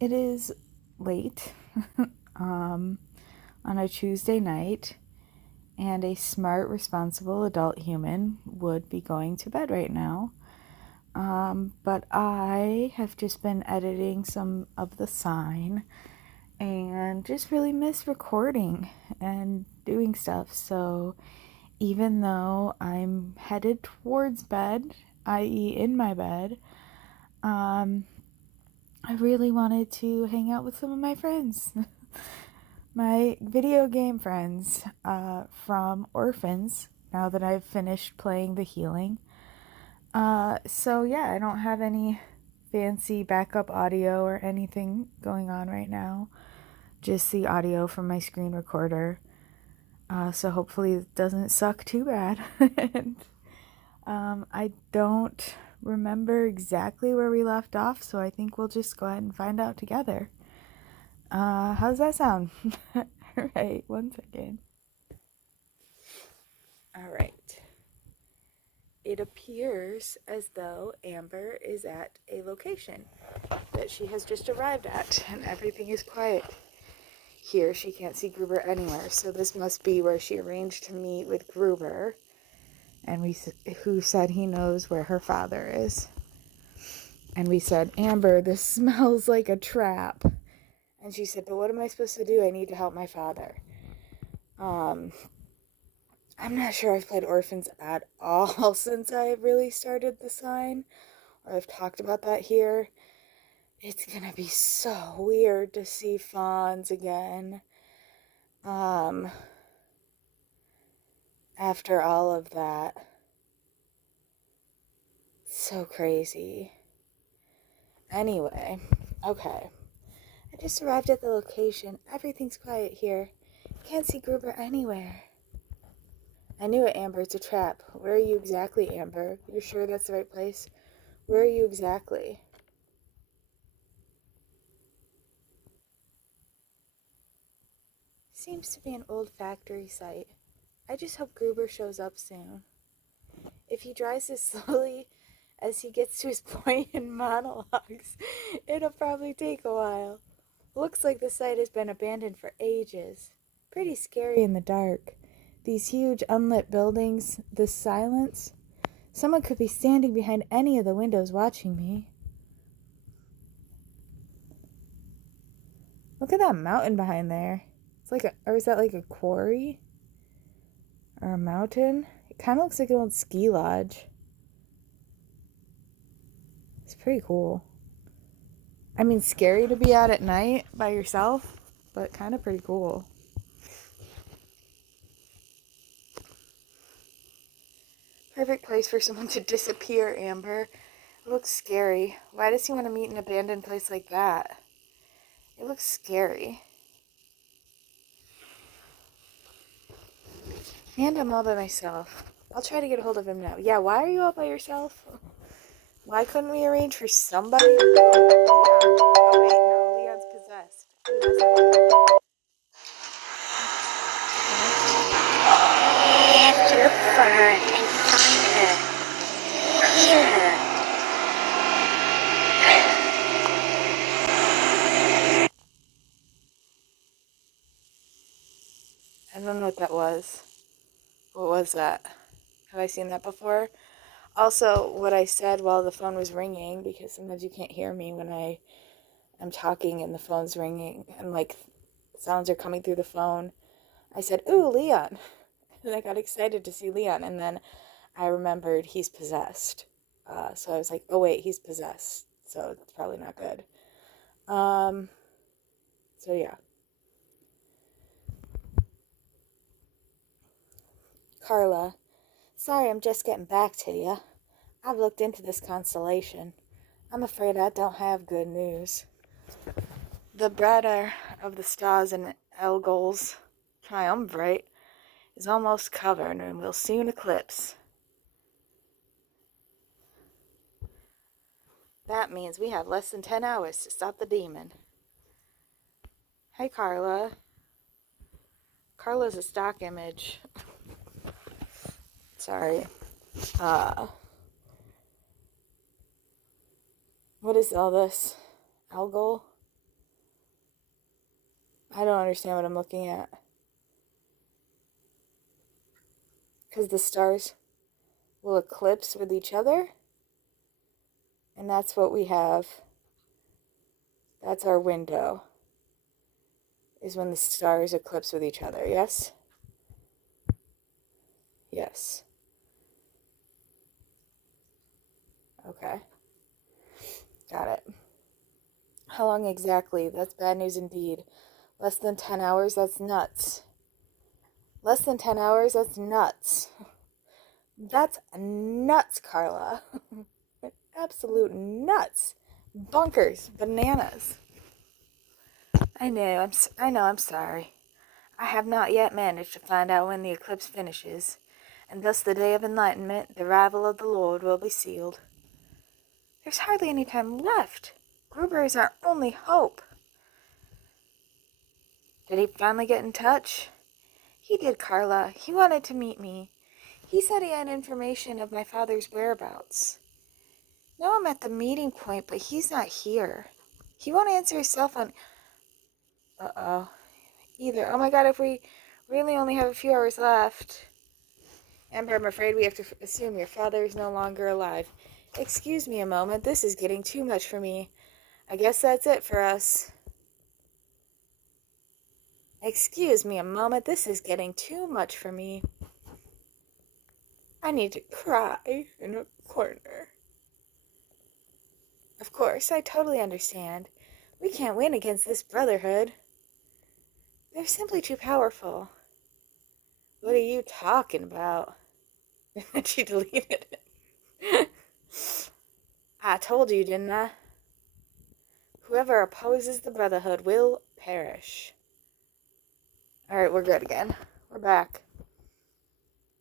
It is late on a Tuesday night, and a smart, responsible adult human would be going to bed right now. But I have just been editing some of the sign and just really miss recording and doing stuff. So even though I'm headed towards bed, i.e., in my bed, I really wanted to hang out with some of my friends. My video game friends from Orphans, now that I've finished playing the healing. So yeah, I don't have any fancy backup audio or anything going on right now. Just the audio from my screen recorder. So hopefully it doesn't suck too bad. And, I don't remember exactly where we left off, so I think we'll just go ahead and find out together. How's that sound? Alright, 1 second. Alright. It appears as though Amber is at a location that she has just arrived at, and everything is quiet. Here, she can't see Gruber anywhere, so this must be where she arranged to meet with Gruber, and who said he knows where her father is. And we said, Amber, this smells like a trap. And she said, but what am I supposed to do? I need to help my father. I'm not sure I've played Orphans at all since I really started the sign, or I've talked about that here. It's gonna be so weird to see Fonz again. After all of that. So crazy. Anyway, okay. I just arrived at the location. Everything's quiet here. Can't see Gruber anywhere. I knew it, Amber. It's a trap. Where are you exactly, Amber? You're sure that's the right place? Where are you exactly? Seems to be an old factory site. I just hope Gruber shows up soon. If he drives as slowly as he gets to his point in monologues, it'll probably take a while. Looks like the site has been abandoned for ages. Pretty scary in the dark. These huge unlit buildings, this silence. Someone could be standing behind any of the windows watching me. Look at that mountain behind there. Or is that like a quarry? Or a mountain? It kind of looks like an old ski lodge. It's pretty cool. I mean, scary to be out at night by yourself, but kind of pretty cool. Perfect place for someone to disappear, Amber. It looks scary. Why does he want to meet an abandoned place like that? It looks scary. And I'm all by myself. I'll try to get a hold of him now. Yeah, why are you all by yourself? Why couldn't we arrange for somebody? Oh wait, no, Leon's possessed. He doesn't. Look for her and find her. Heal her. I don't know what that was. What was that? Have I seen that before? Also, what I said while the phone was ringing, because sometimes you can't hear me when I am talking and the phone's ringing and like sounds are coming through the phone. I said, ooh, Leon. And I got excited to see Leon, and then I remembered he's possessed. So I was like, oh wait, he's possessed. So it's probably not good. So yeah. Carla, sorry I'm just getting back to you. I've looked into this constellation. I'm afraid I don't have good news. The breader of the stars in Elgol's triumvirate is almost covered and will soon eclipse. That means we have less than 10 hours to stop the demon. Hey, Carla. Carla's a stock image. Sorry. What is all this? Algol? I don't understand what I'm looking at. Because the stars will eclipse with each other? And that's what we have. That's our window. Is when the stars eclipse with each other, yes? Yes. Okay. Got it. How long exactly? That's bad news indeed. Less than 10 hours? That's nuts. Less than 10 hours? That's nuts. That's nuts, Carla. Absolute nuts. Bunkers. Bananas. I know, I'm sorry. I have not yet managed to find out when the eclipse finishes, and thus the day of enlightenment, the arrival of the Lord, will be sealed. There's hardly any time left. Gruber is our only hope. Did he finally get in touch? He did, Carla. He wanted to meet me. He said he had information of my father's whereabouts. Now I'm at the meeting point, but he's not here. He won't answer his cell phone. Uh-oh. Either. Oh my god, if we really only have a few hours left. Amber, I'm afraid we have to assume your father is no longer alive. Excuse me a moment. This is getting too much for me. I guess that's it for us. Excuse me a moment. This is getting too much for me. I need to cry in a corner. Of course, I totally understand. We can't win against this brotherhood. They're simply too powerful. What are you talking about? She deleted it. I told you, didn't I? Whoever opposes the brotherhood will perish. Alright, we're good again. We're back.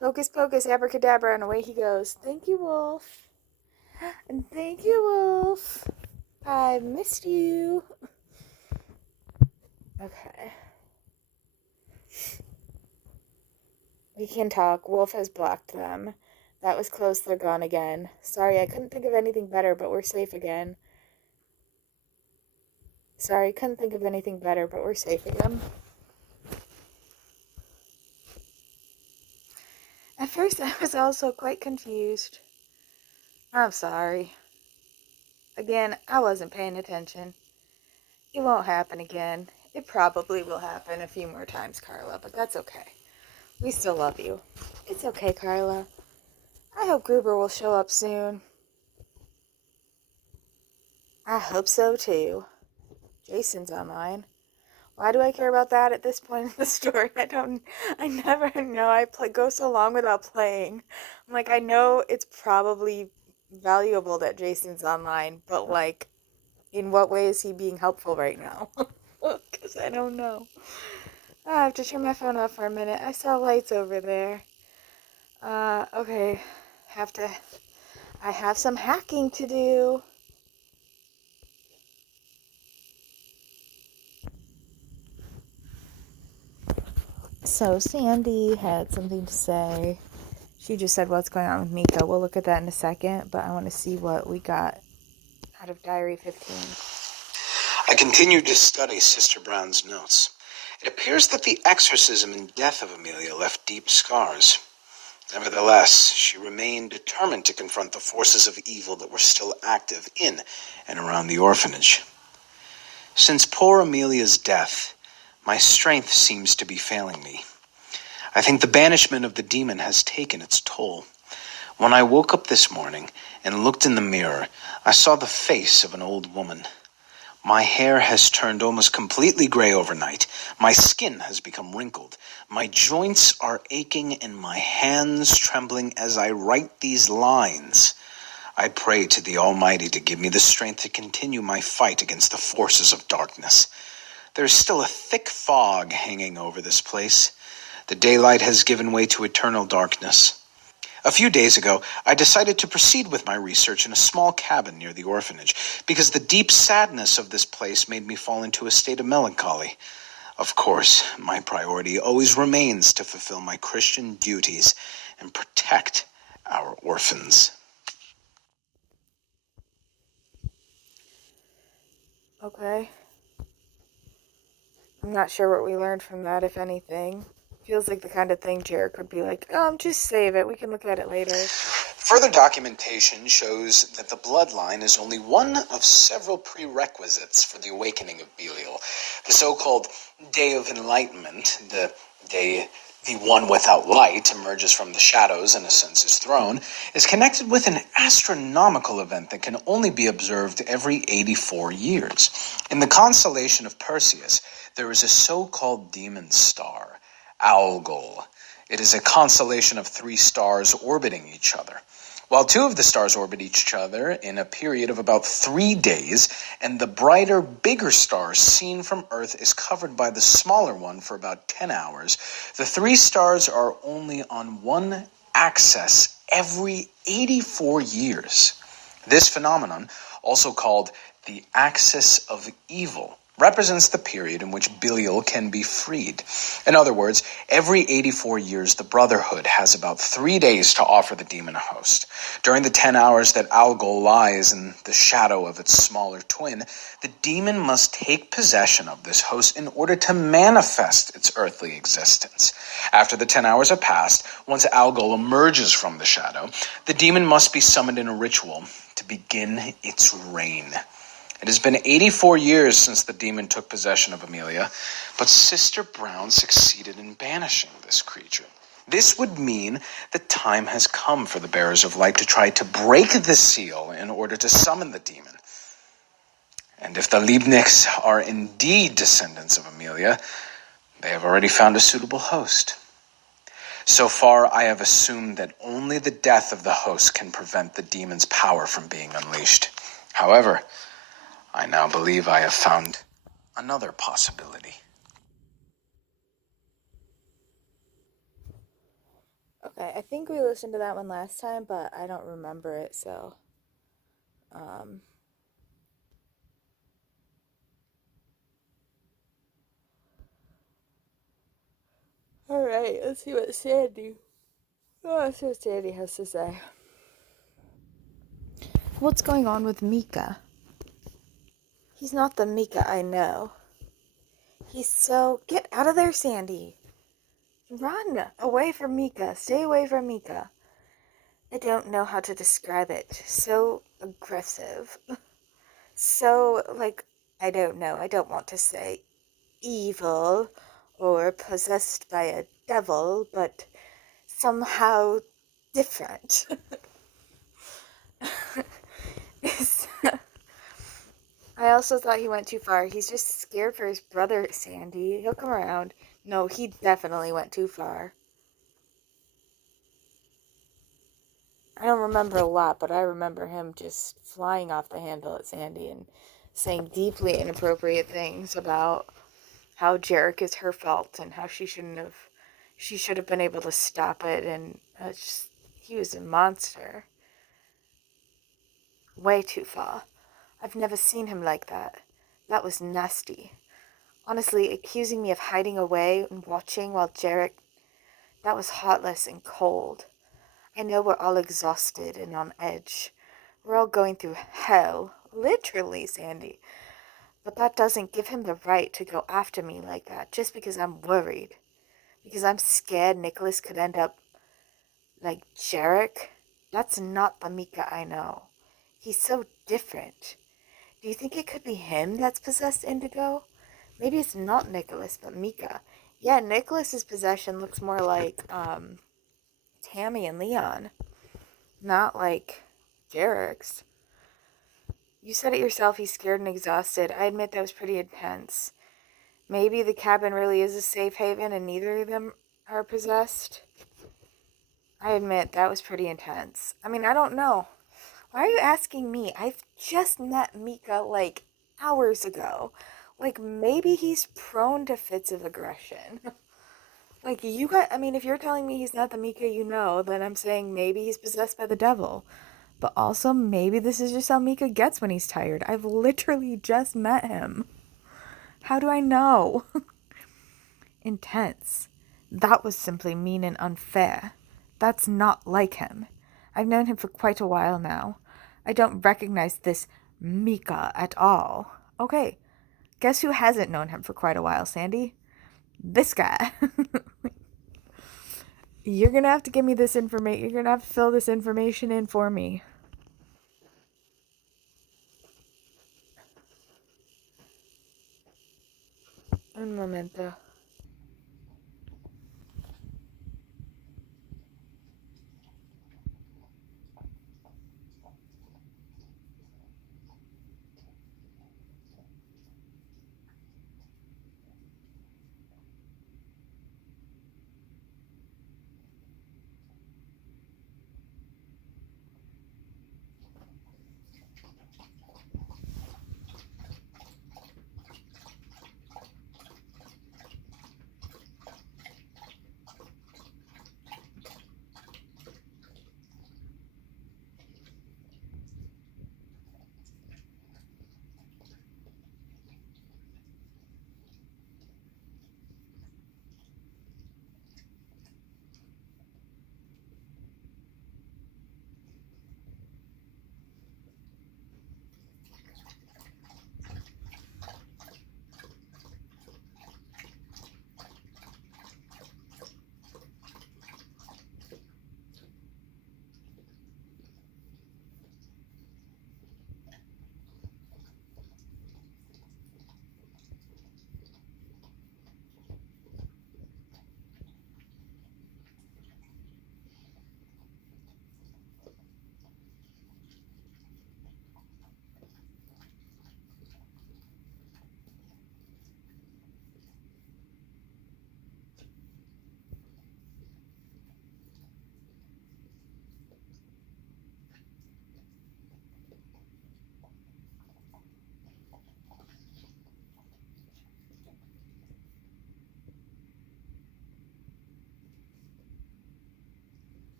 Hocus pocus, abracadabra, and away he goes. Thank you, Wolf. And thank you, Wolf. I missed you. Okay. We can talk. Wolf has blocked them. That was close. They're gone again. Sorry, I couldn't think of anything better, but we're safe again. Sorry, couldn't think of anything better, but we're safe again. At first, I was also quite confused. I'm sorry. Again, I wasn't paying attention. It won't happen again. It probably will happen a few more times, Carla, but that's okay. We still love you. It's okay, Carla. I hope Gruber will show up soon. I hope so, too. Jason's online. Why do I care about that at this point in the story? I never know. Go so long without playing. I'm like, I know it's probably valuable that Jason's online, but like, in what way is he being helpful right now? Because I don't know. I have to turn my phone off for a minute. I saw lights over there. Okay. I have some hacking to do. So Sandy had something to say. She just said what's going on with Mika. We'll look at that in a second, but I want to see what we got out of Diary 15. I continued to study Sister Brown's notes. It appears that the exorcism and death of Amelia left deep scars. Nevertheless, she remained determined to confront the forces of evil that were still active in and around the orphanage. Since poor Amelia's death, my strength seems to be failing me. I think the banishment of the demon has taken its toll. When I woke up this morning and looked in the mirror, I saw the face of an old woman. My hair has turned almost completely gray overnight. My skin has become wrinkled. My joints are aching and my hands trembling as I write these lines. I pray to the Almighty to give me the strength to continue my fight against the forces of darkness. There is still a thick fog hanging over this place. The daylight has given way to eternal darkness. A few days ago, I decided to proceed with my research in a small cabin near the orphanage, because the deep sadness of this place made me fall into a state of melancholy. Of course, my priority always remains to fulfill my Christian duties and protect our orphans. Okay. I'm not sure what we learned from that, if anything. Feels like the kind of thing Jarek would be like, just save it. We can look at it later. Further documentation shows that the bloodline is only one of several prerequisites for the awakening of Belial. The so-called Day of Enlightenment, the day the one without light emerges from the shadows and ascends his throne, is connected with an astronomical event that can only be observed every 84 years. In the constellation of Perseus, there is a so-called demon star, Algol. It is a constellation of 3 stars orbiting each other. While 2 of the stars orbit each other in a period of about 3 days, and the brighter, bigger star seen from Earth is covered by the smaller one for about 10 hours, the 3 stars are only on one axis every 84 years. This phenomenon, also called the axis of evil, represents the period in which Belial can be freed. In other words, every 84 years, the Brotherhood has about 3 days to offer the demon a host. During the 10 hours that Algol lies in the shadow of its smaller twin, the demon must take possession of this host in order to manifest its earthly existence. After the 10 hours have passed, once Algol emerges from the shadow, the demon must be summoned in a ritual to begin its reign. It has been 84 years since the demon took possession of Amelia, but Sister Brown succeeded in banishing this creature. This would mean that time has come for the bearers of light to try to break the seal in order to summon the demon. And if the Liebniks are indeed descendants of Amelia, they have already found a suitable host. So far, I have assumed that only the death of the host can prevent the demon's power from being unleashed. However, I now believe I have found another possibility. Okay, I think we listened to that one last time, but I don't remember it, so. Alright, let's see what Sandy. Oh, let's see what Sandy has to say. What's going on with Mika? He's not the Mika I know. He's so. Get out of there, Sandy! Run away from Mika. Stay away from Mika. I don't know how to describe it. So aggressive. So, like, I don't know. I don't want to say evil or possessed by a devil, but somehow different. I also thought he went too far. He's just scared for his brother, Sandy. He'll come around. No, he definitely went too far. I don't remember a lot, but I remember him just flying off the handle at Sandy and saying deeply inappropriate things about how Jarek is her fault and how she should have been able to stop it, and he was a monster. Way too far. I've never seen him like that. That was nasty. Honestly, accusing me of hiding away and watching while Jarek, that was heartless and cold. I know we're all exhausted and on edge. We're all going through hell. Literally, Sandy. But that doesn't give him the right to go after me like that just because I'm worried. Because I'm scared Nicholas could end up like Jarek. That's not the Mika I know. He's so different. Do you think it could be him that's possessed Indigo? Maybe it's not Nicholas, but Mika. Yeah, Nicholas's possession looks more like Tammy and Leon, not like Jarek's. You said it yourself, he's scared and exhausted. I admit that was pretty intense. Maybe the cabin really is a safe haven and neither of them are possessed. I admit that was pretty intense. I mean, I don't know. Why are you asking me? I've just met Mika like hours ago. Like, maybe he's prone to fits of aggression. Like, if you're telling me he's not the Mika you know, then I'm saying maybe he's possessed by the devil. But also, maybe this is just how Mika gets when he's tired. I've literally just met him. How do I know? Intense. That was simply mean and unfair. That's not like him. I've known him for quite a while now. I don't recognize this Mika at all. Okay, Guess who hasn't known him for quite a while, Sandy? This guy. You're gonna have to give me this information. You're gonna have to fill this information in for me. Un momento.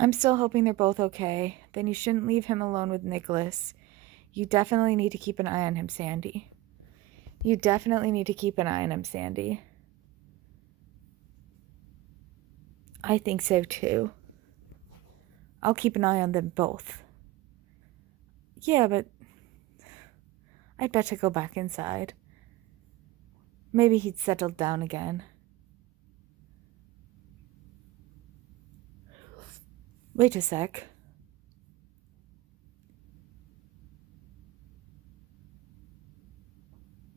I'm still hoping they're both okay. Then you shouldn't leave him alone with Nicholas. You definitely need to keep an eye on him, Sandy. You definitely need to keep an eye on him, Sandy. I think so too. I'll keep an eye on them both. Yeah, but I'd better go back inside. Maybe he'd settled down again. Wait a sec.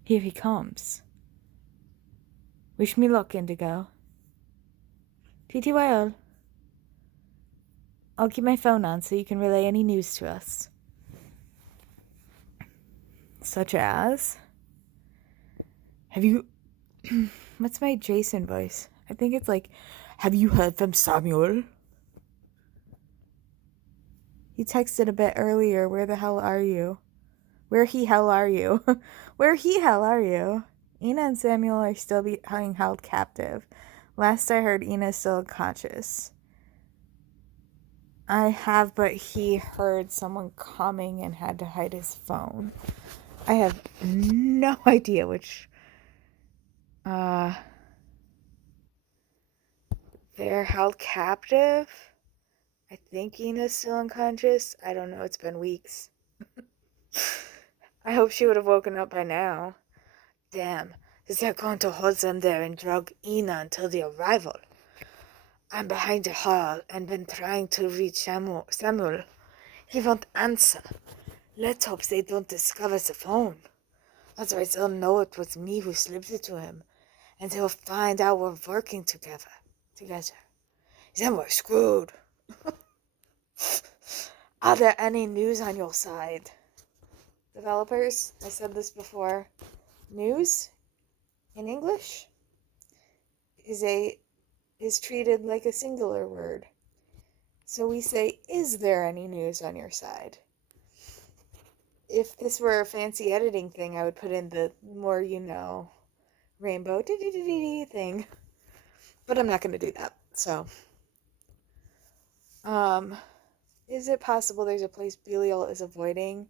Here he comes. Wish me luck, Indigo. TTYL. I'll keep my phone on so you can relay any news to us. Such as? Have you... What's my Jason voice? I think it's like, have you heard from Samuel? He texted a bit earlier, where the hell are you? Where he hell are you? Where he hell are you? Ina and Samuel are still being held captive. Last I heard, Ina is still unconscious. I have, but he heard someone coming and had to hide his phone. I have no idea which... They're held captive? I think Ina's still unconscious. I don't know, it's been weeks. I hope she would have woken up by now. Damn, they're going to hold them there and drug Ina until the arrival. I'm behind the hall and been trying to reach Samuel. He won't answer. Let's hope they don't discover the phone. Otherwise they'll know it was me who slipped it to him, and they'll find out we're working together. Then we're screwed. Are there any news on your side? Developers, I said this before. News in English is treated like a singular word. So we say, is there any news on your side? If this were a fancy editing thing, I would put in the more rainbow thing. But I'm not going to do that. So, is it possible there's a place Belial is avoiding?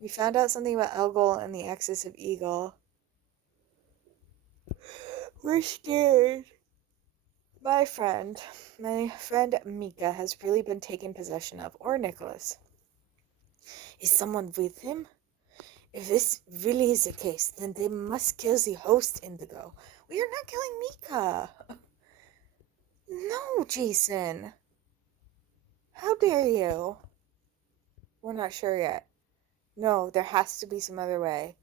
We found out something about Elgol and the axis of Eagle. We're scared. My friend Mika has really been taken possession of, or Nicholas. Is someone with him? If this really is the case, then they must kill the host, Indigo. We are not killing Mika. No, Jason. How dare you? We're not sure yet. No, there has to be some other way.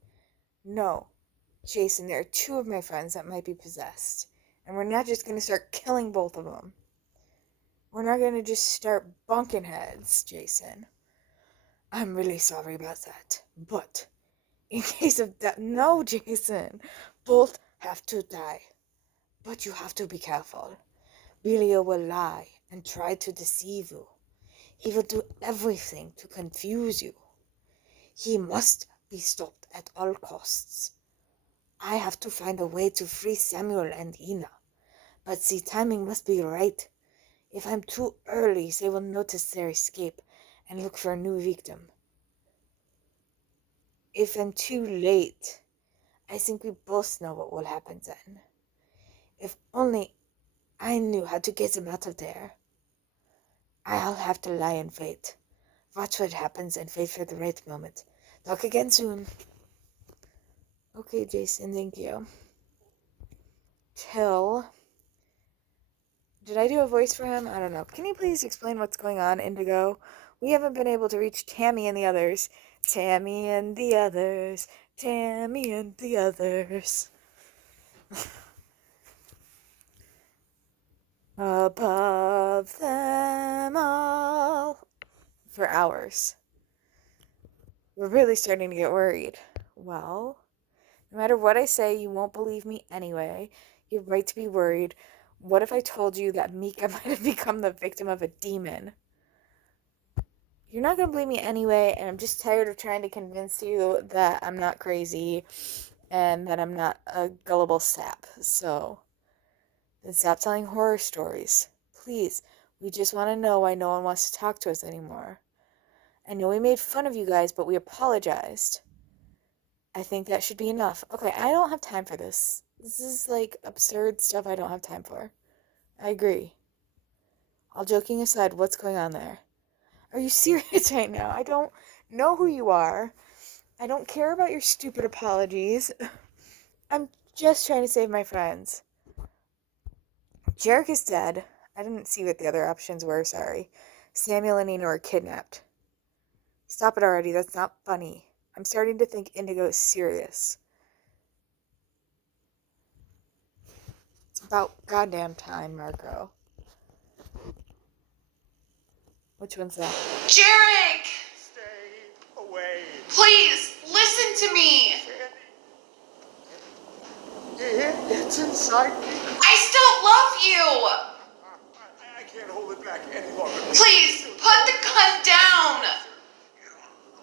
No, Jason, there are two of my friends that might be possessed. And we're not just going to start killing both of them. We're not going to just start bunking heads, Jason. I'm really sorry about that. But in case of that, no, Jason. Both have to die. But you have to be careful. Belial will lie and try to deceive you. He will do everything to confuse you. He must be stopped at all costs. I have to find a way to free Samuel and Ina. But the timing must be right. If I'm too early, they will notice their escape and look for a new victim. If I'm too late, I think we both know what will happen then. If only I knew how to get them out of there. I'll have to lie in wait. Watch what happens and wait for the right moment. Talk again soon. Okay, Jason, thank you. Till... Did I do a voice for him? I don't know. Can you please explain what's going on, Indigo? We haven't been able to reach Tammy and the others. Tammy and the others. Tammy and the others. Above them all. For hours. We're really starting to get worried. Well, no matter what I say, you won't believe me anyway. You have right to be worried. What if I told you that Mika might have become the victim of a demon? You're not going to believe me anyway, and I'm just tired of trying to convince you that I'm not crazy and that I'm not a gullible sap. So, then stop telling horror stories. Please, we just want to know why no one wants to talk to us anymore. I know we made fun of you guys, but we apologized. I think that should be enough. Okay, I don't have time for this. This is like absurd stuff I don't have time for. I agree. All joking aside, what's going on there? Are you serious right now? I don't know who you are. I don't care about your stupid apologies. I'm just trying to save my friends. Jarek is dead. I didn't see what the other options were, sorry. Samuel and Ina were kidnapped. Stop it already, that's not funny. I'm starting to think Indigo is serious. It's about goddamn time, Marco. Which one's that? Jarek! Stay away. Please, listen to me! It's inside me. I still love you! I can't hold it back any longer. Please, put the gun down!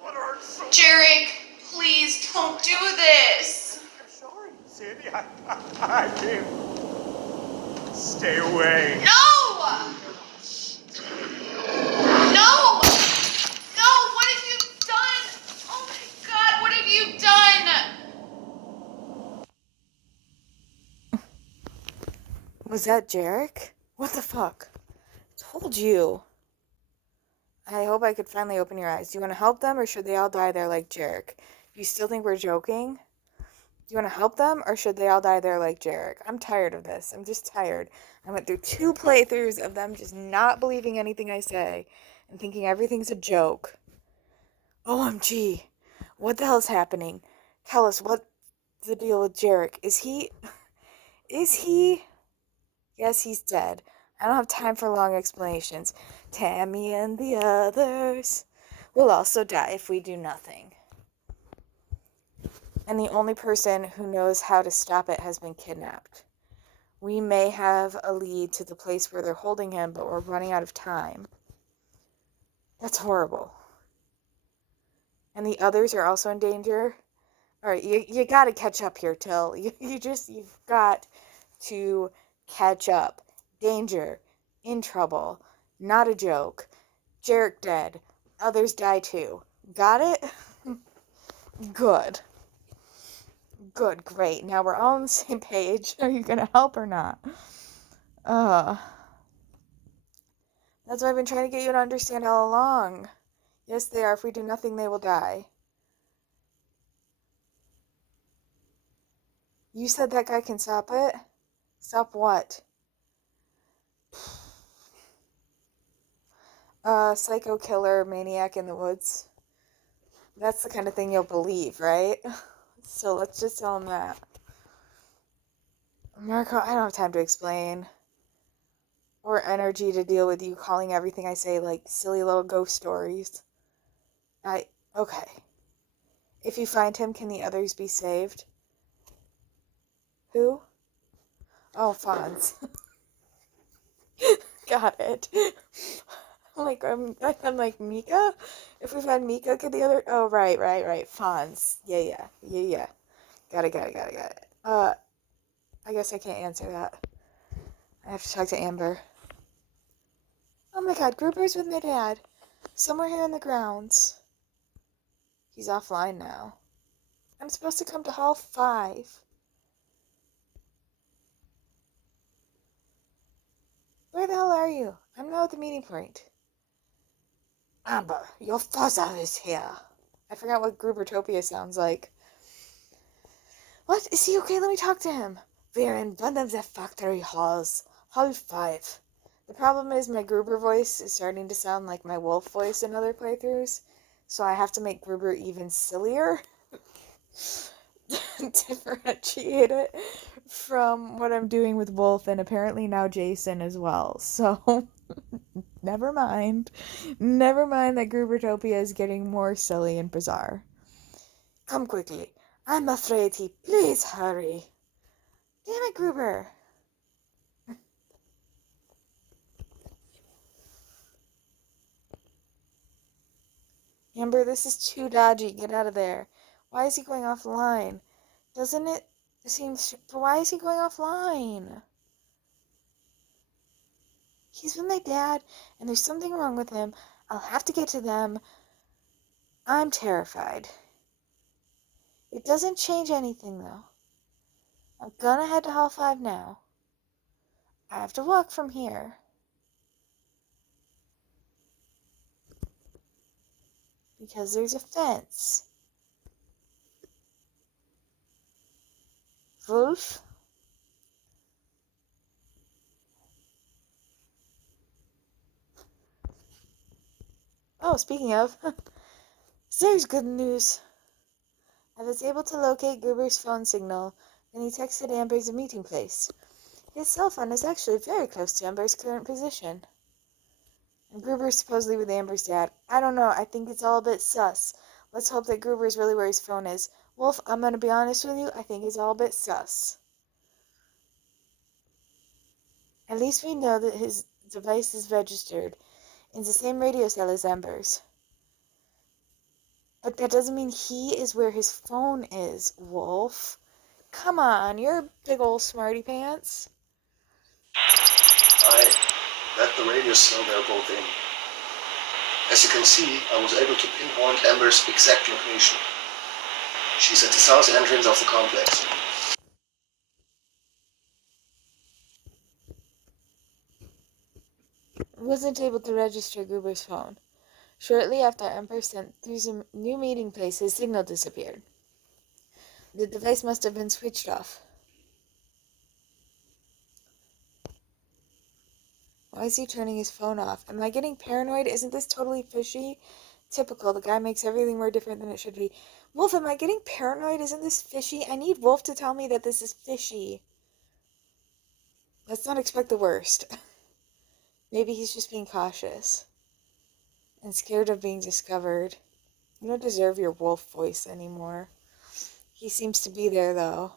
What hurts so much? Jarek, please don't do this! I'm sorry, Sandy. I can't. Stay away. No! No! No, what have you done? Oh my god, what have you done? Was that Jarek? What the fuck? Told you. I hope I could finally open your eyes. Do you want to help them, or should they all die there like Jarek? Do you still think we're joking? Do you want to help them, or should they all die there like Jarek? I'm tired of this. I'm just tired. I went through 2 playthroughs of them just not believing anything I say and thinking everything's a joke. OMG. What the hell's happening? Tell us, what's the deal with Jarek? Is he... Yes, he's dead. I don't have time for long explanations. Tammy and the others will also die if we do nothing. And the only person who knows how to stop it has been kidnapped. We may have a lead to the place where they're holding him, but we're running out of time. That's horrible. And the others are also in danger. Alright, you gotta catch up here, Till. You've got to catch up. Danger. In trouble. Not a joke. Jarek dead. Others die too. Got it? Good. Good, great. Now we're all on the same page. Are you gonna help or not? That's what I've been trying to get you to understand all along. Yes, they are. If we do nothing, they will die. You said that guy can stop it? Stop what? Psycho killer, maniac in the woods. That's the kind of thing you'll believe, right? So let's just tell him that. Marco, I don't have time to explain. Or energy to deal with you calling everything I say like silly little ghost stories. Okay. If you find him, can the others be saved? Who? Oh, Fonz. Got it. I'm like, Mika? If we find Mika, could the other... Oh, right. Fonz. Yeah. Got it. I guess I can't answer that. I have to talk to Amber. Oh my god, Gruber's with my dad. Somewhere here in the grounds. He's offline now. I'm supposed to come to Hall 5. Where the hell are you? I'm now at the meeting point. Amber, your father is here. I forgot what Grubertopia sounds like. What? Is he okay? Let me talk to him. We're in one of the factory halls. Hall 5. The problem is my Gruber voice is starting to sound like my wolf voice in other playthroughs, so I have to make Gruber even sillier to differentiate it from what I'm doing with Wolf and apparently now Jason as well. So, never mind. Never mind that Grubertopia is getting more silly and bizarre. Come quickly. I'm afraid he... Please hurry. Damn it, Gruber. Amber, this is too dodgy. Get out of there. Why is he going offline? Doesn't it seem... But why is he going offline? He's with my dad, and there's something wrong with him. I'll have to get to them. I'm terrified. It doesn't change anything, though. I'm gonna head to Hall 5 now. I have to walk from here. Because there's a fence. Wolf? Oh, speaking of, there's good news. I was able to locate Gruber's phone signal, and he texted Amber's meeting place. His cell phone is actually very close to Amber's current position. And Gruber's supposedly with Amber's dad. I don't know, I think it's all a bit sus. Let's hope that Gruber's really where his phone is. Wolf, I'm gonna be honest with you, I think it's all a bit sus. At least we know that his device is registered in the same radio cell as Amber's. But that doesn't mean he is where his phone is, Wolf. Come on, you're a big old smarty pants. I let the radio cell they're both in. As you can see, I was able to pinpoint Amber's exact location. She's at the south entrance of the complex. Wasn't able to register Gruber's phone. Shortly after Amber sent through some new meeting place, his signal disappeared. The device must have been switched off. Why is he turning his phone off? Am I getting paranoid? Isn't this totally fishy? Typical, the guy makes everything more different than it should be. Wolf, am I getting paranoid? Isn't this fishy? I need Wolf to tell me that this is fishy. Let's not expect the worst. Maybe he's just being cautious. And scared of being discovered. You don't deserve your wolf voice anymore. He seems to be there, though.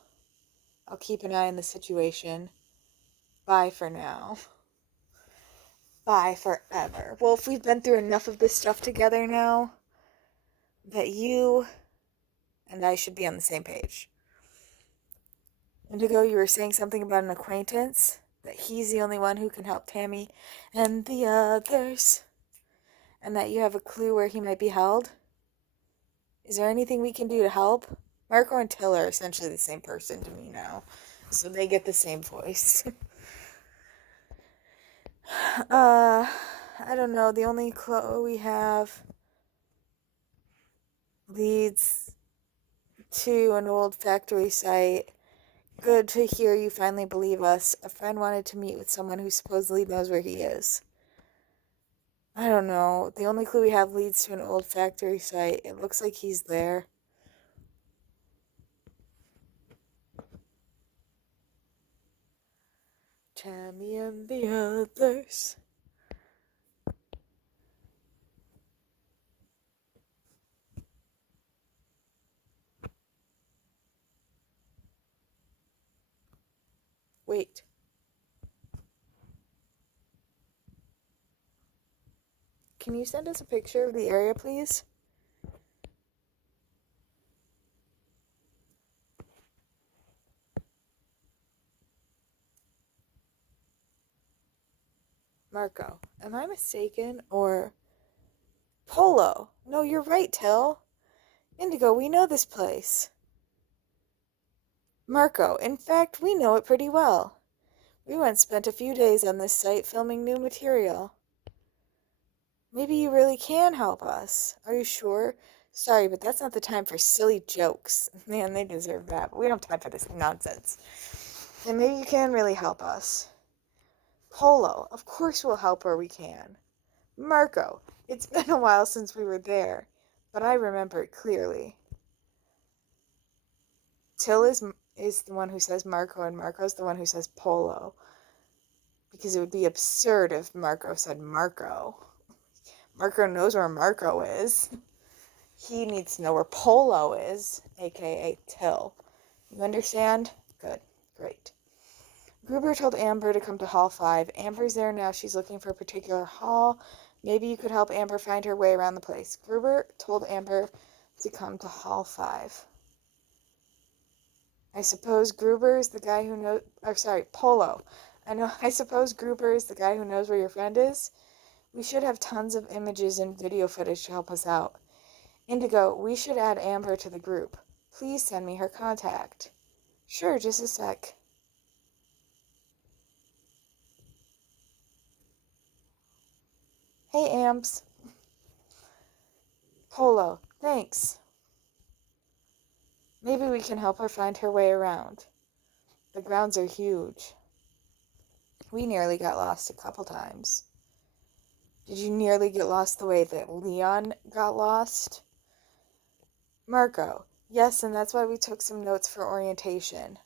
I'll keep an eye on the situation. Bye for now. Bye forever. Wolf, we've been through enough of this stuff together now that you and I should be on the same page. Indigo, you were saying something about an acquaintance, that he's the only one who can help Tammy and the others, and that you have a clue where he might be held. Is there anything we can do to help? Marco and Till are essentially the same person to me now, so they get the same voice. I don't know. The only clue we have leads to an old factory site. Good to hear you finally believe us. A friend wanted to meet with someone who supposedly knows where he is. I don't know. The only clue we have leads to an old factory site. It looks like he's there. Tammy and the others. Wait. Can you send us a picture of the area, please? Marco, am I mistaken? Or Polo? No, you're right, Till. Indigo, we know this place. Marco, in fact, we know it pretty well. We once spent a few days on this site filming new material. Maybe you really can help us. Are you sure? Sorry, but that's not the time for silly jokes. Man, they deserve that. But we don't have time for this nonsense. And maybe you can really help us. Polo, of course we'll help where we can. Marco, it's been a while since we were there, but I remember it clearly. Till is the one who says Marco, and Marco's the one who says Polo. Because it would be absurd if Marco said Marco. Marco knows where Marco is. He needs to know where Polo is, aka Till. You understand? Good. Great. Gruber told Amber to come to Hall 5. Amber's there now. She's looking for a particular hall. Maybe you could help Amber find her way around the place. Gruber told Amber to come to Hall 5. I suppose Gruber is the guy who knows... Polo. I suppose Gruber is the guy who knows where your friend is? We should have tons of images and video footage to help us out. Indigo, we should add Amber to the group. Please send me her contact. Sure, just a sec. Hey, Amps. Polo, thanks. Maybe we can help her find her way around. The grounds are huge. We nearly got lost a couple times. Did you nearly get lost the way that Leon got lost? Marco, yes, and that's why we took some notes for orientation.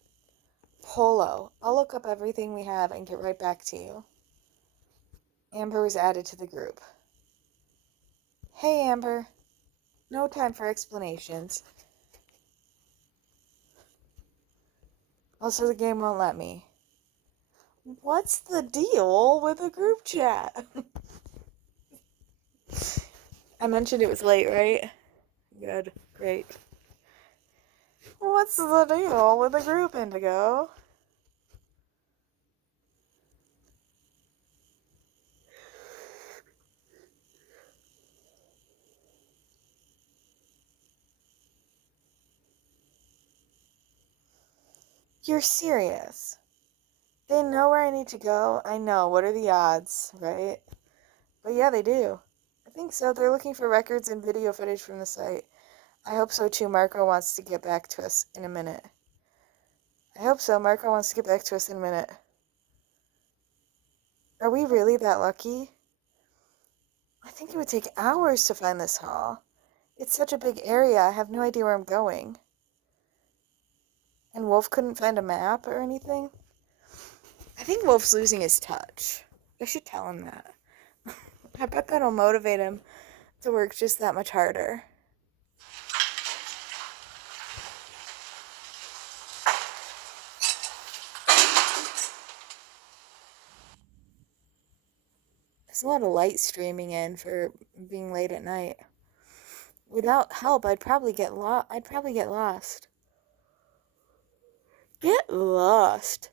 Polo, I'll look up everything we have and get right back to you. Amber was added to the group. Hey, Amber. No time for explanations. Also, the game won't let me. What's the deal with a group chat? I mentioned it was late, right? Good. Great. What's the deal with the group, Indigo? You're serious. They know where I need to go? I know. What are the odds, right? But yeah, they do. I think so. They're looking for records and video footage from the site. I hope so too. Marco wants to get back to us in a minute. I hope so. Marco wants to get back to us in a minute. Are we really that lucky? I think it would take hours to find this hall. It's such a big area, I have no idea where I'm going. And Wolf couldn't find a map or anything? I think Wolf's losing his touch. I should tell him that. I bet that'll motivate him to work just that much harder. There's a lot of light streaming in for being late at night. Without help, I'd probably get lost. Get lost.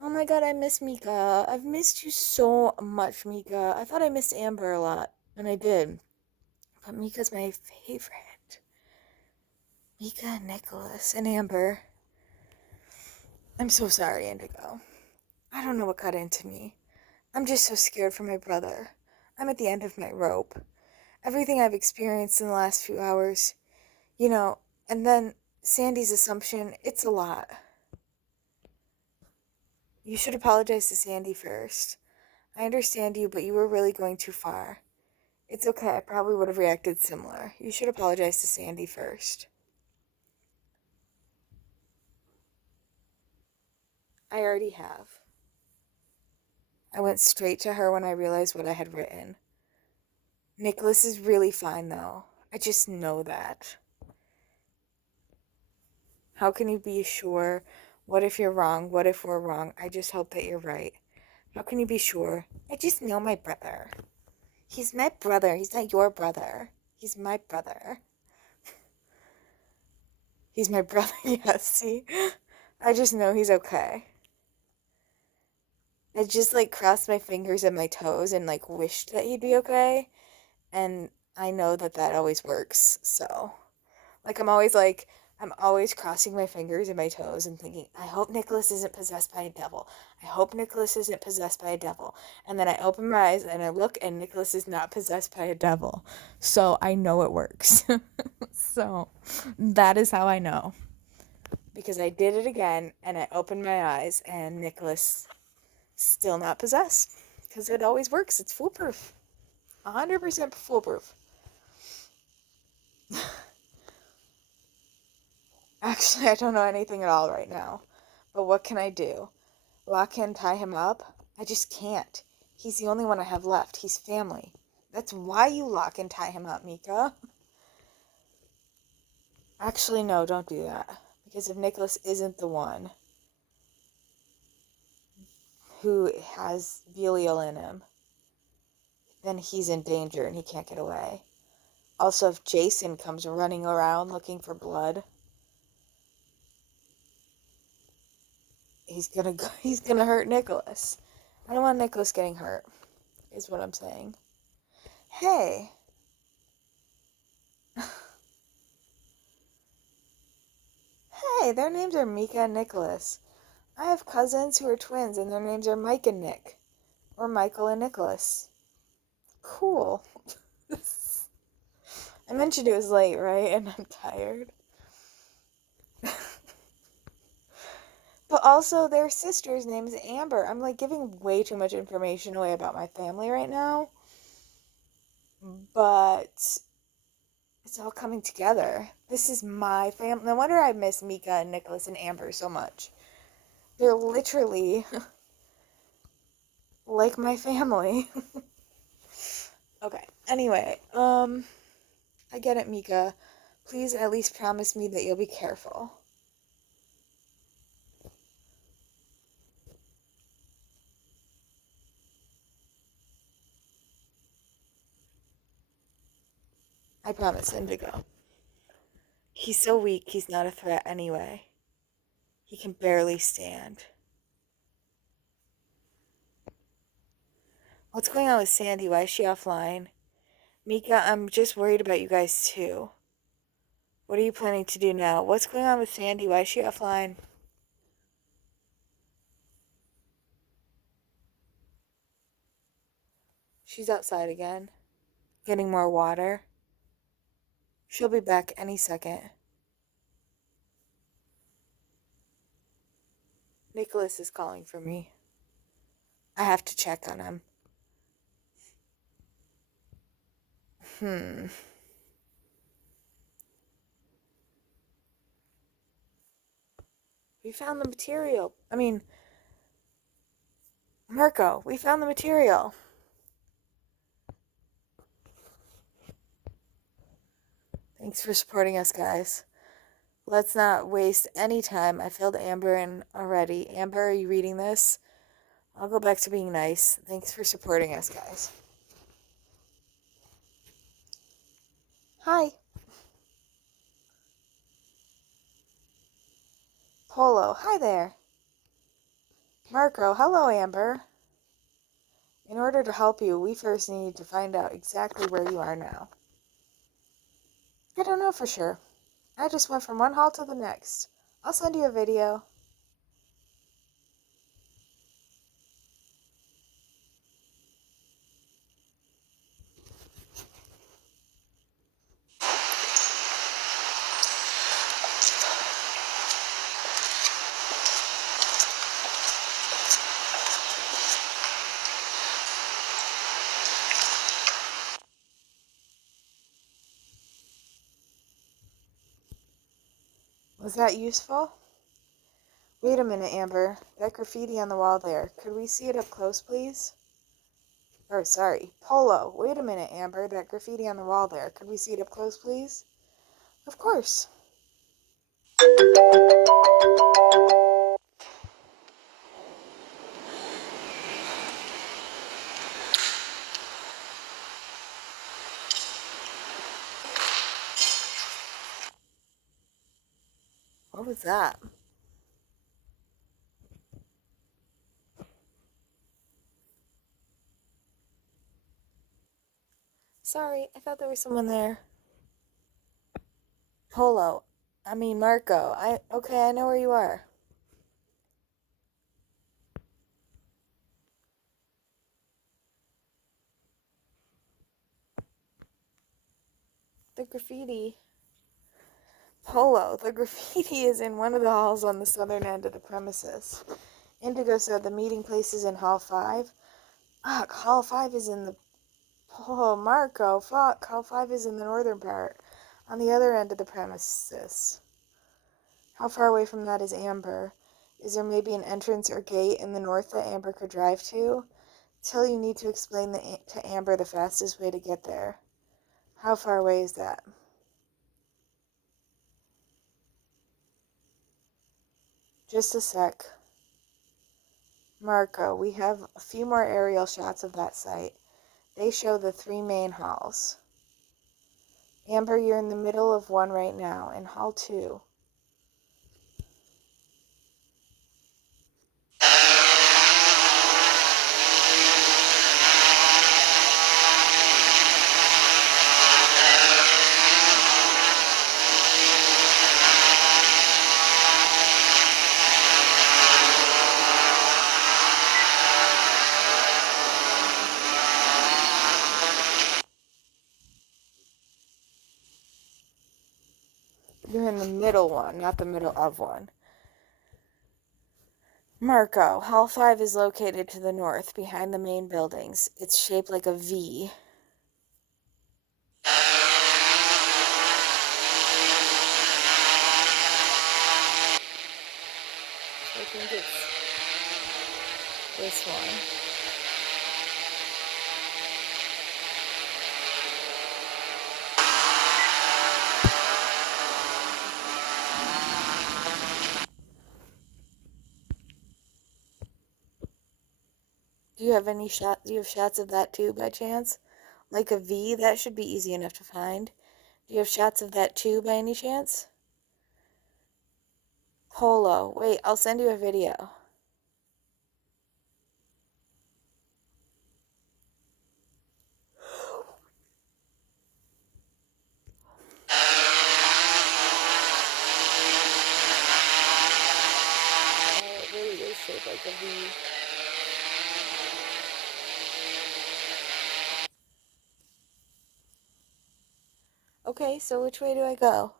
Oh my god, I miss Mika. I've missed you so much, Mika. I thought I missed Amber a lot, and I did. But Mika's my favorite. Mika, Nicholas, and Amber. I'm so sorry, Indigo. I don't know what got into me. I'm just so scared for my brother. I'm at the end of my rope. Everything I've experienced in the last few hours, and then Sandy's assumption, it's a lot. You should apologize to Sandy first. I understand you, but you were really going too far. It's okay, I probably would have reacted similar. You should apologize to Sandy first. I already have. I went straight to her when I realized what I had written. Nicholas is really fine, though. I just know that. How can you be sure? What if you're wrong? What if we're wrong? I just hope that you're right. How can you be sure? I just know my brother. He's my brother. He's not your brother. He's my brother. He's my brother. Yes, see? I just know he's okay. I just crossed my fingers and my toes and wished that he'd be okay. And I know that that always works. So, I'm always crossing my fingers and my toes and thinking, I hope Nicholas isn't possessed by a devil. I hope Nicholas isn't possessed by a devil. And then I open my eyes and I look and Nicholas is not possessed by a devil. So I know it works. So that is how I know. Because I did it again and I opened my eyes and Nicholas still not possessed. Because it always works. It's foolproof. 100% foolproof. Actually, I don't know anything at all right now. But what can I do? Lock him, tie him up? I just can't. He's the only one I have left. He's family. That's why you lock and tie him up, Mika. Actually, no, don't do that. Because if Nicholas isn't the one who has Belial in him, then he's in danger and he can't get away. Also, if Jason comes running around looking for blood, he's gonna hurt Nicholas. I don't want Nicholas getting hurt, is what I'm saying. Hey. Hey, their names are Mika and Nicholas. I have cousins who are twins and their names are Mike and Nick. Or Michael and Nicholas. Cool. I mentioned it was late, right? And I'm tired. But also, their sister's name is Amber. I'm giving way too much information away about my family right now. But it's all coming together. This is my family. No wonder I miss Mika and Nicholas and Amber so much. They're literally like my family. Okay. Anyway, I get it, Mika. Please at least promise me that you'll be careful. I promise Indigo. He's so weak, he's not a threat anyway. He can barely stand. What's going on with Sandy? Why is she offline? Mika, I'm just worried about you guys too. What are you planning to do now? What's going on with Sandy? Why is she offline? She's outside again, getting more water. She'll be back any second. Nicholas is calling for me. I have to check on him. We found the material. Marco, we found the material. Thanks for supporting us, guys. Let's not waste any time. I filled Amber in already. Amber, are you reading this? I'll go back to being nice. Thanks for supporting us, guys. Hi. Polo, hi there. Marco, hello, Amber. In order to help you, we first need to find out exactly where you are now. I don't know for sure. I just went from one hall to the next. I'll send you a video. Was that useful? Wait a minute, Amber. That graffiti on the wall there. Could we see it up close, please? Or, sorry, Polo. Wait a minute, Amber. That graffiti on the wall there. Could we see it up close, please? Of course. What was that? Sorry, I thought there was someone there. Polo. Marco. Okay, I know where you are. The graffiti. Polo. The graffiti is in one of the halls on the southern end of the premises. Indigo said the meeting place is in Hall 5. Fuck, Hall 5 is in the... Oh, Marco, fuck, Hall 5 is in the northern part, on the other end of the premises. How far away from that is Amber? Is there maybe an entrance or gate in the north that Amber could drive to? Till you need to explain to Amber the fastest way to get there. How far away is that? Just a sec. Marco, we have a few more aerial shots of that site. They show the 3 main halls. Amber, you're in the middle of one right now, in Hall 2. You're in the middle one, not the middle of one. Marco, Hall 5 is located to the north, behind the main buildings. It's shaped like a V. I think it's this one. Do you have shots of that too, by chance? Like a V? That should be easy enough to find. Do you have shots of that too, by any chance? Polo. Wait, I'll send you a video. Oh, it really is shaped like a V. Okay, so which way do I go?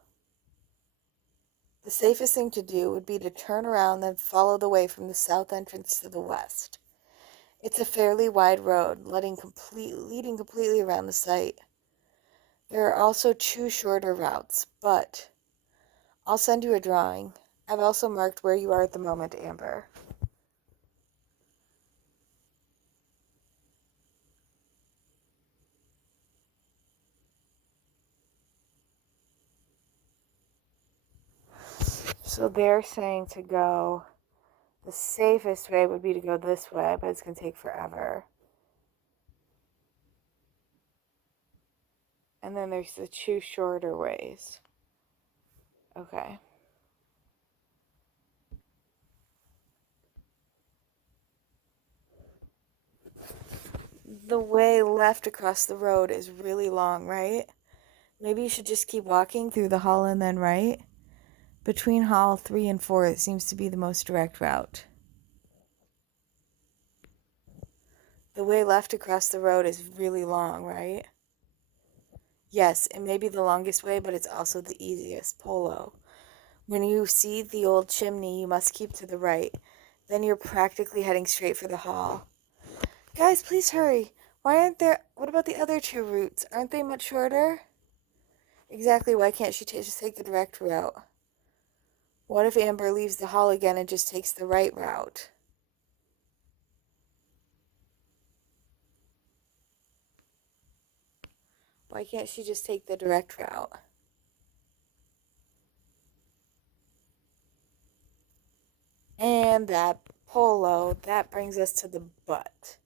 The safest thing to do would be to turn around, then follow the way from the south entrance to the west. It's a fairly wide road, leading completely around the site. There are also 2 shorter routes, but I'll send you a drawing. I've also marked where you are at the moment, Amber. So they're saying to go, the safest way would be to go this way, but it's going to take forever. And then there's the 2 shorter ways. Okay. The way left across the road is really long, right? Maybe you should just keep walking through the hall and then right? Between Hall 3 and 4, it seems to be the most direct route. The way left across the road is really long, right? Yes, it may be the longest way, but it's also the easiest. Polo. When you see the old chimney, you must keep to the right. Then you're practically heading straight for the hall. Guys, please hurry. Why aren't there... What about the other 2 routes? Aren't they much shorter? Exactly, why can't she just take the direct route? What if Amber leaves the hall again and just takes the right route? Why can't she just take the direct route? And that polo, that brings us to the butt.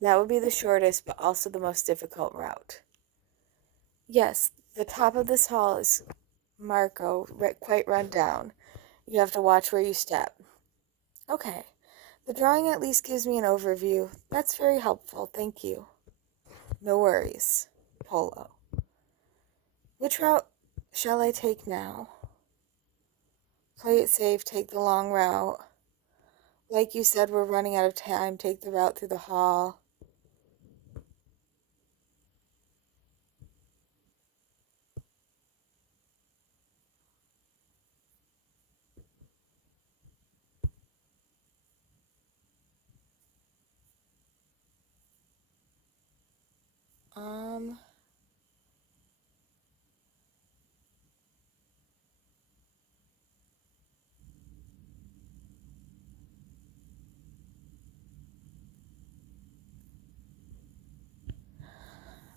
That would be the shortest, but also the most difficult route. Yes, the top of this hall is Marco, quite run down. You have to watch where you step. Okay, the drawing at least gives me an overview. That's very helpful, thank you. No worries. Polo. Which route shall I take now? Play it safe, take the long route. Like you said, we're running out of time. Take the route through the hall. Um,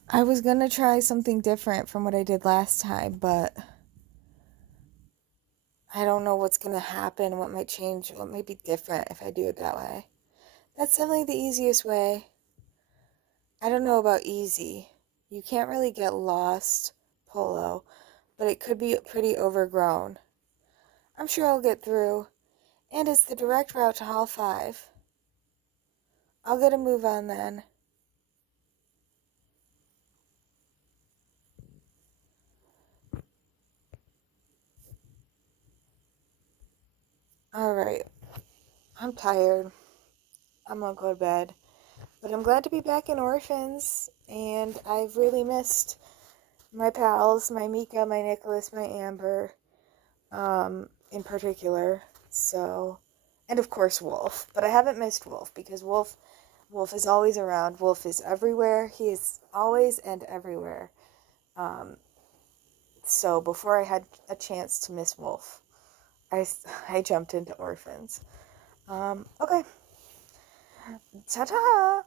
I was gonna try something different from what I did last time, but I don't know what's gonna happen, what might change, what might be different if I do it that way. That's definitely the easiest way. I don't know about easy. You can't really get lost, Polo, but it could be pretty overgrown. I'm sure I'll get through, and it's the direct route to Hall 5. I'll get a move on then. Alright, I'm tired. I'm gonna go to bed. But I'm glad to be back in Orphans, and I've really missed my pals, my Mika, my Nicholas, my Amber, in particular. So, and of course Wolf. But I haven't missed Wolf because Wolf is always around. Wolf is everywhere. He is always and everywhere. So before I had a chance to miss Wolf, I jumped into Orphans. Okay. Ta-ta!